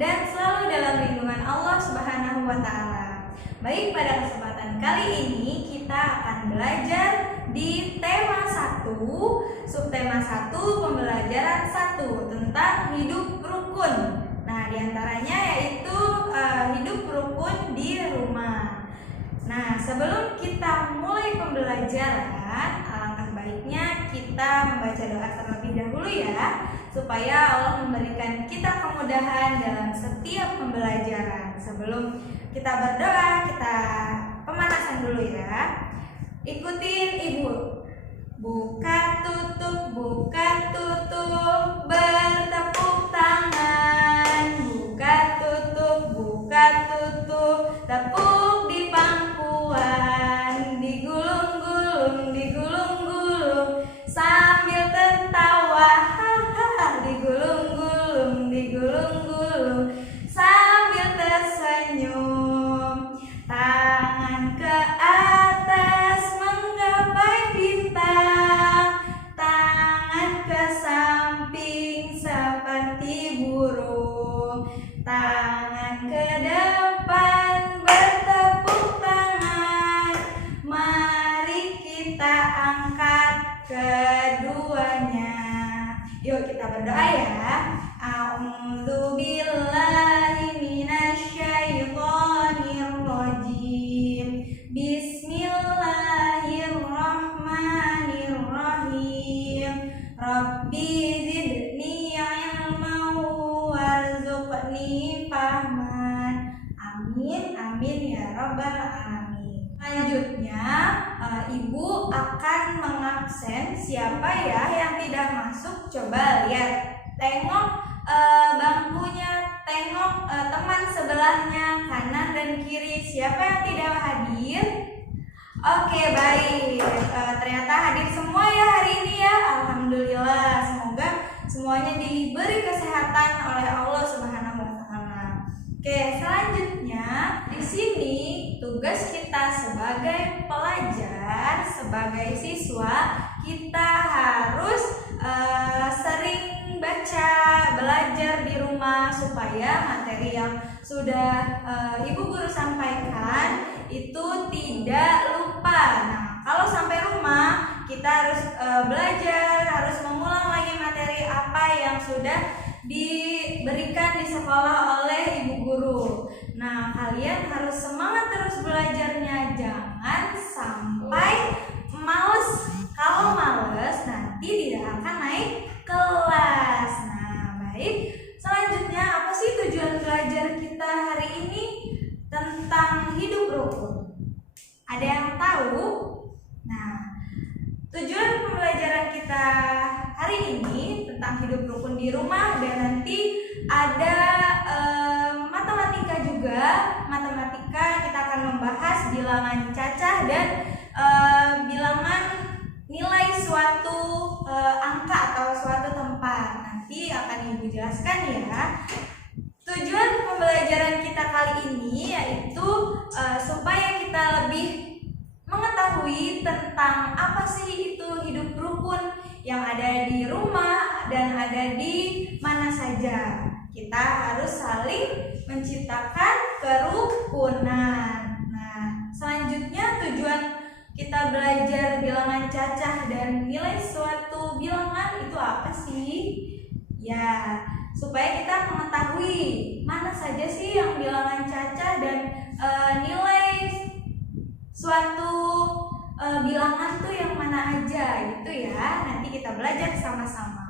dan selalu dalam lindungan Allah Subhanahu wa Ta'ala. Baik, pada kesempatan kali ini kita akan belajar di tema 1, subtema 1, pembelajaran 1 tentang hidup rukun. Nah, diantaranya yaitu hidup rukun di rumah. Nah, sebelum kita mulai pembelajaran, alangkah baiknya kita membaca doa terlebih dahulu ya, supaya Allah memberikan kita kemudahan dalam setiap pembelajaran. Sebelum kita berdoa, kita pemanasan dulu ya. Ikutin Ibu. Buka tutup, bertepuk tangan. Buka tutup, tepuk di pangkuan. Digulung-gulung, sambil tertawa. Digulung-gulung, sambil tersenyum. Tangan ke atas menggapai bintang, tangan ke samping seperti burung, tangan ke depan bertepuk tangan. Mari kita angkat keduanya. Yuk kita berdoa ya. A'udzubillahi minasyaitonirrajim. Bismillahirrahmanirrahim. Rabbi zidni ilman warzuqni fahman. Amin, amin ya rabbal alamin. Selanjutnya, Ibu akan mengabsen siapa ya yang tidak masuk. Coba lihat, tengok bangkunya, tengok teman sebelahnya, kanan dan kiri, siapa yang tidak hadir? Oke, baik, ternyata hadir semua ya hari ini ya. Alhamdulillah, semoga semuanya diberi kesehatan oleh Allah Subhanahu wa Ta'ala. Oke, selanjutnya di sini tugas kita sebagai pelajar, sebagai siswa, kita harus sering baca, belajar di rumah supaya materi yang sudah Ibu Guru sampaikan itu tidak lupa. Nah, kalau sampai rumah kita harus belajar, harus mengulang lagi materi apa yang sudah diberikan di sekolah oleh Ibu Guru. Nah, kalian harus semangat terus belajarnya, jangan sampai males. Kalau males nanti tidak akan naik kelas. Nah, baik. Selanjutnya, apa sih tujuan belajar kita hari ini tentang hidup rukun? Ada yang tahu? Nah, tujuan pembelajaran kita hari ini tentang hidup rukun di rumah, dan nanti ada matematika juga. Matematika kita akan membahas bilangan cacah dan bilangan nilai suatu angka atau suatu tempat. Nanti akan Ibu jelaskan ya. Tujuan pembelajaran kita kali ini yaitu supaya kita lebih mengetahui tentang apa sih itu hidup rukun yang ada di rumah dan ada di mana saja. Kita harus saling menciptakan kerukunan. Nah, selanjutnya tujuan kita belajar bilangan cacah dan nilai suatu bilangan itu apa sih? Ya, supaya kita mengetahui mana saja sih yang bilangan cacah dan nilai suatu bilangan tuh yang mana aja gitu ya. Nanti kita belajar sama-sama.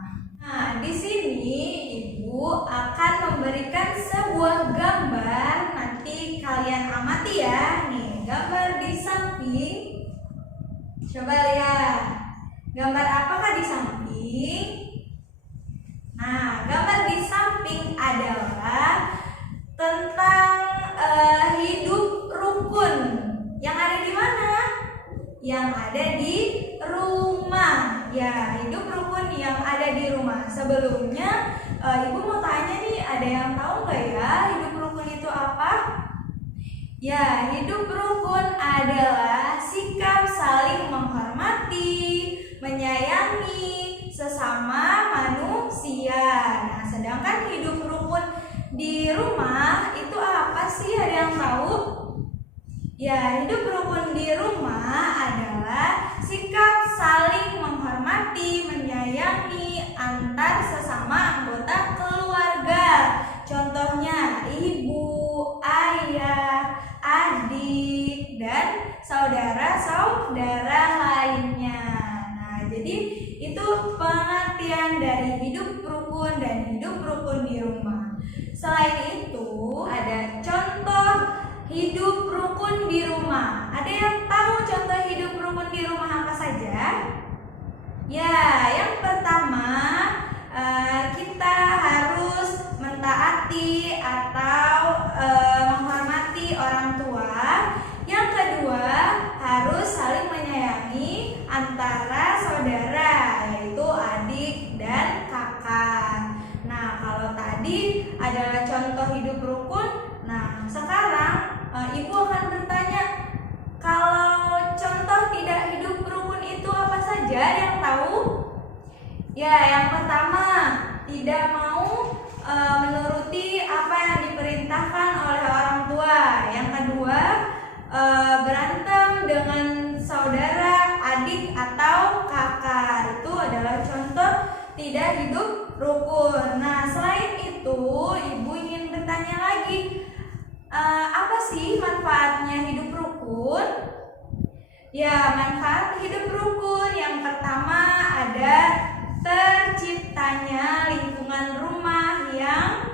Nah, di sini Ibu akan memberikan sebuah gambar. Nanti kalian amati ya. Nih, gambar di samping. Coba lihat. Gambar apakah di samping? Nah, gambar di samping adalah tentang hidup rukun. Yang ada di mana? Yang ada di rumah. Ya, hidup rukun yang ada di rumah. Sebelumnya, Ibu mau tanya nih, ada yang tahu nggak ya hidup rukun itu apa? Ya, hidup rukun adalah sikap saling menghormati, menyayangi sesama manusia. Nah, sedangkan hidup rukun di rumah itu apa sih? Ada yang tahu? Ya, hidup rukun di rumah adalah sikap saling menghormati, menyayangi antar sesama anggota keluarga. Contohnya ibu, ayah, adik, dan saudara-saudara lainnya. Nah, jadi itu pengertian dari hidup rukun dan hidup rukun di rumah. Selain itu, ada contoh hidup rukun di rumah. Ada yang tahu contoh hidup rukun di rumah apa saja? Ya, yang pertama kita harus mentaati atau menghormati orang tua. Yang kedua, harus saling menyayangi antara saudara, yaitu adik dan kakak. Nah, kalau tadi adalah contoh hidup rukun, nah sekarang Ibu akan bertanya, kalau contoh tidak hidup rukun itu apa saja? Yang tahu? Ya, yang pertama, tidak mau menuruti apa yang diperintahkan oleh orang tua. Yang kedua, berantem dengan saudara, adik, atau kakak. Itu adalah contoh tidak hidup rukun. Nah, selain itu, Ibu ingin bertanya lagi, apa sih manfaatnya hidup rukun? Ya, manfaat hidup rukun yang pertama ada terciptanya lingkungan rumah yang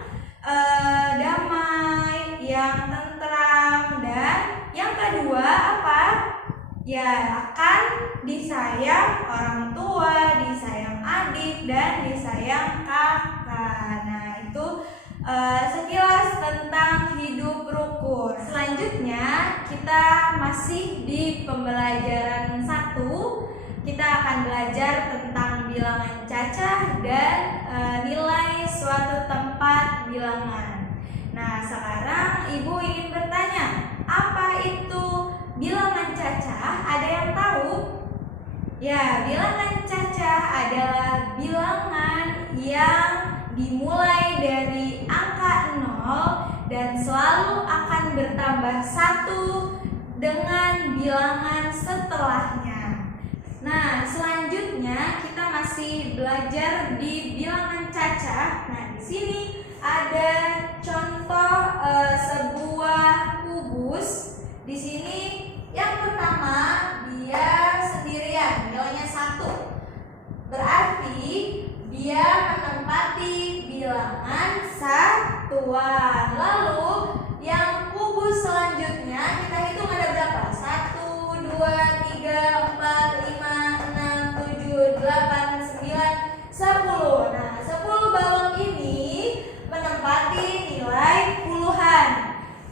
damai, yang tentram, dan yang kedua apa? Ya, akan disayang orang tua, disayang adik, dan disayang kakak. Nah, itu sekilas tentang hidup rukun. Selanjutnya kita masih di pembelajaran 1. Kita akan belajar tentang bilangan cacah dan nilai suatu tempat bilangan. Nah, sekarang Ibu ingin bertanya, apa itu bilangan cacah? Ada yang tahu? Ya, bilangan cacah adalah bilangan yang dimulai dari angka 0 dan selalu akan bertambah 1 dengan bilangan setelahnya. Nah, selanjutnya kita masih belajar di bilangan cacah. Nah, di sini ada contoh sebuah kubus. Di sini yang pertama dia sendirian, nilainya 1. Berarti dia menempati bilangan satuan. Lalu yang kubus selanjutnya kita hitung ada berapa? 1, 2, 3, 4, 5, 6, 7, 8, 9, 10. Nah, 10 balok ini menempati nilai puluhan.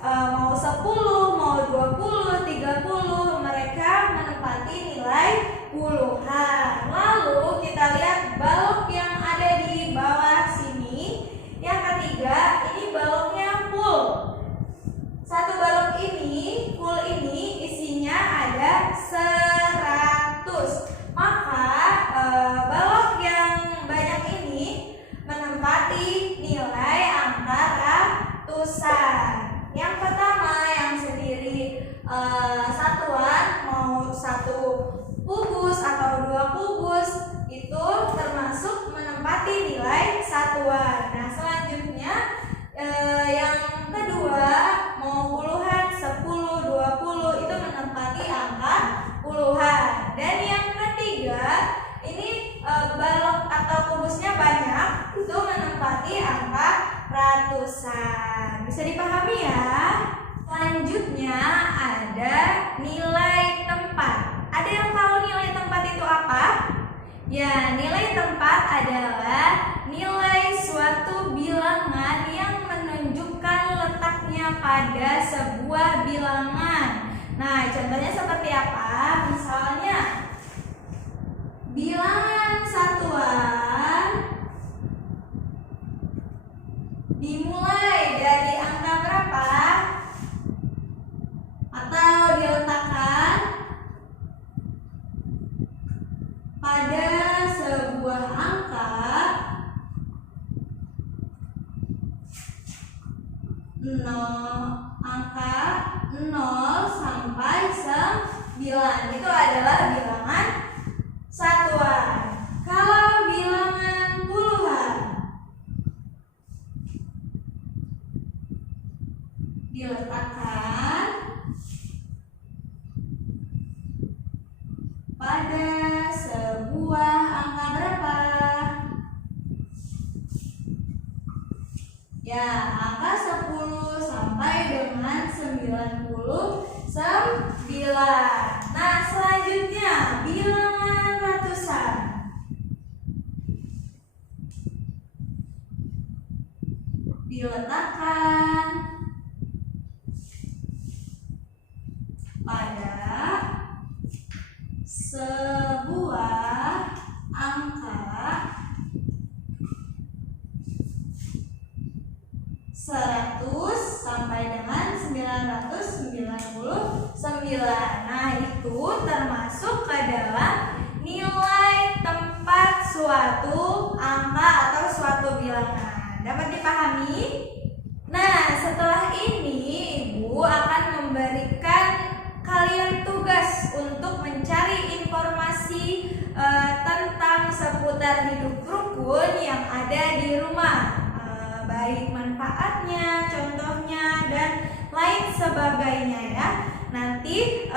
Mau 10, mau 20, 30, mereka menempati nilai puluhan. Lalu kita lihat balok yang ada di bawah sini. Yang ketiga, ini baloknya full. Satu balok ini, full ini isinya ada 100. Maka balok yang banyak ini menempati nilai angka ratusan. Yang pertama yang sendiri satuan, mau 1 kubus atau 2 kubus, itu termasuk menempati nilai satuan. Nah, selanjutnya yang kedua mau puluhan, 10, 20 itu menempati angka puluhan. Dan yang ketiga ini balok atau kubusnya banyak, itu menempati angka ratusan. Bisa dipahami ya? Selanjutnya ada nilai tempat. Ada yang tahu nilai tempat itu apa? Ya, nilai tempat adalah nilai suatu bilangan yang menunjukkan letaknya pada sebuah bilangan. Nah, contohnya seperti apa? Misalnya bilangan satuan dimulai dari angka berapa? Atau diletakkan pada sebuah angka itu adalah bilangan satuan. Kalau bilangan puluhan diletakkan pada sebuah angka berapa? Ya, angka 10 sampai dengan 99. Nah, selanjutnya bilangan ratusan. Diletakkan pada sebuah angka 100 sampai dengan 999. Nah, itu termasuk ke dalam nilai tempat suatu angka atau suatu bilangan. Dapat dipahami? Nah, setelah ini Ibu akan memberikan kalian tugas untuk mencari informasi tentang seputar hidup rukun yang ada di rumah. Baik manfaatnya, contohnya, dan lain sebagainya ya. Nanti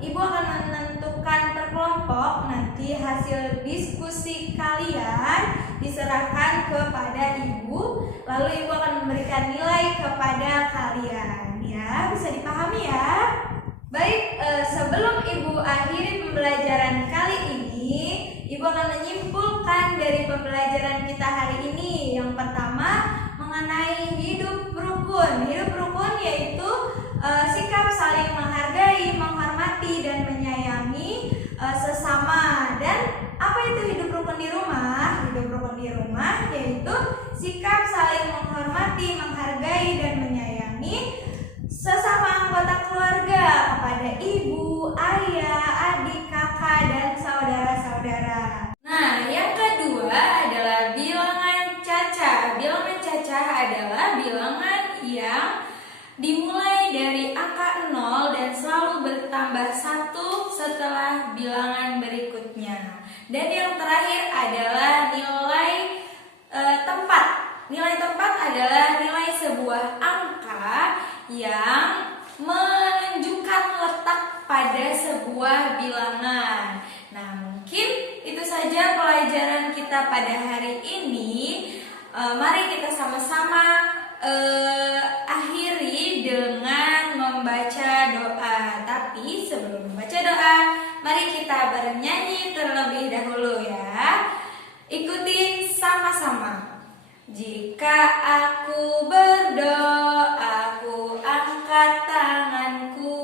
Ibu akan menentukan per kelompok. Nanti hasil diskusi kalian diserahkan kepada Ibu. Lalu Ibu akan memberikan nilai kepada kalian. Ya, bisa dipahami ya. Baik, sebelum Ibu akhiri pembelajaran kali ini, Ibu akan menyimpulkan dari pembelajaran kita hari ini. Yang pertama, mengenai hidup rukun. Hidup rukun yaitu sikap saling menghargai, menghormati, dan menyayangi sesama. Dan apa itu hidup rukun di rumah? Hidup rukun di rumah yaitu sikap saling menghormati, menghargai, dan menyayangi sesama anggota keluarga, kepada ibu, ayah, adik, kakak, dan saudara-saudara. Nah, yang kedua adalah bilangan cacah. Bilangan cacah adalah bilangan yang dimulai dari angka 0 dan selalu bertambah 1 setelah bilangan berikutnya. Dan yang terakhir adalah nilai tempat. Nilai tempat adalah nilai sebuah angka yang menunjukkan letak pada sebuah bilangan. Nah, mungkin itu saja pelajaran kita pada hari ini. Mari kita sama-sama akhiri dengan membaca doa. Tapi sebelum membaca doa, mari kita bernyanyi terlebih dahulu ya. Ikutin sama-sama. Jika aku berdoa, aku angkat tanganku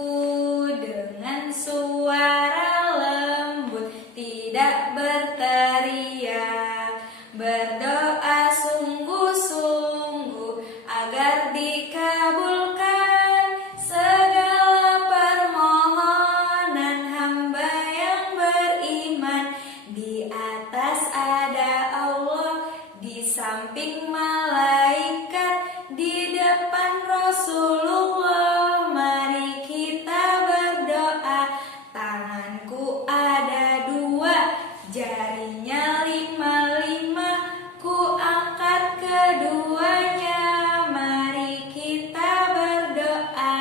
dengan suara lembut, tidak berteriak. Berdoa sungguh-sungguh agar dikabulkan segala permohonan hamba yang beriman. Di atas ada Allah, di samping malaikat, di depan Rasulullah. Mari kita berdoa. Tanganku ada 2, jarinya 5, ku angkat keduanya. Mari kita berdoa.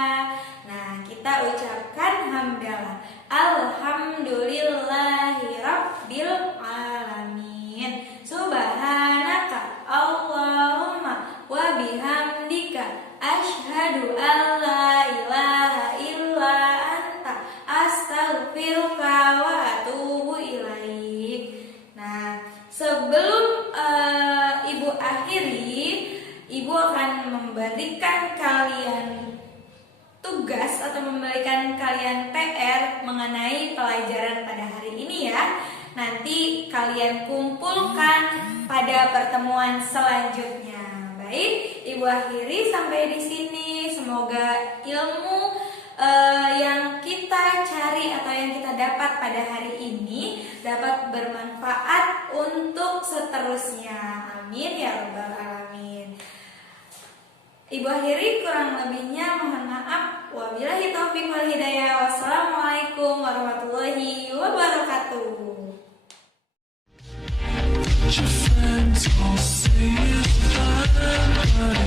Nah, kita ucapkan hamdalah. Alhamdulillahi rabbil alamin. Subhanaka Allahumma wa bihamdika asyhadu an la ilaha illa anta astaghfiruka wa atubu ilaik. Nah, sebelum Ibu akhiri, Ibu akan memberikan kalian tugas atau memberikan kalian PR mengenai pelajaran pada hari ini ya. Nanti kalian kumpulkan pada pertemuan selanjutnya. Baik, Ibu akhiri sampai di sini. Semoga ilmu yang kita cari atau yang kita dapat pada hari ini dapat bermanfaat untuk seterusnya. Amin ya rabbal alamin. Ibu akhiri, kurang lebihnya mohon maaf. Wabillahi taufiq wal hidayah. Wassalamualaikum warahmatullahi wabarakatuh. Your friends all say it's fine, but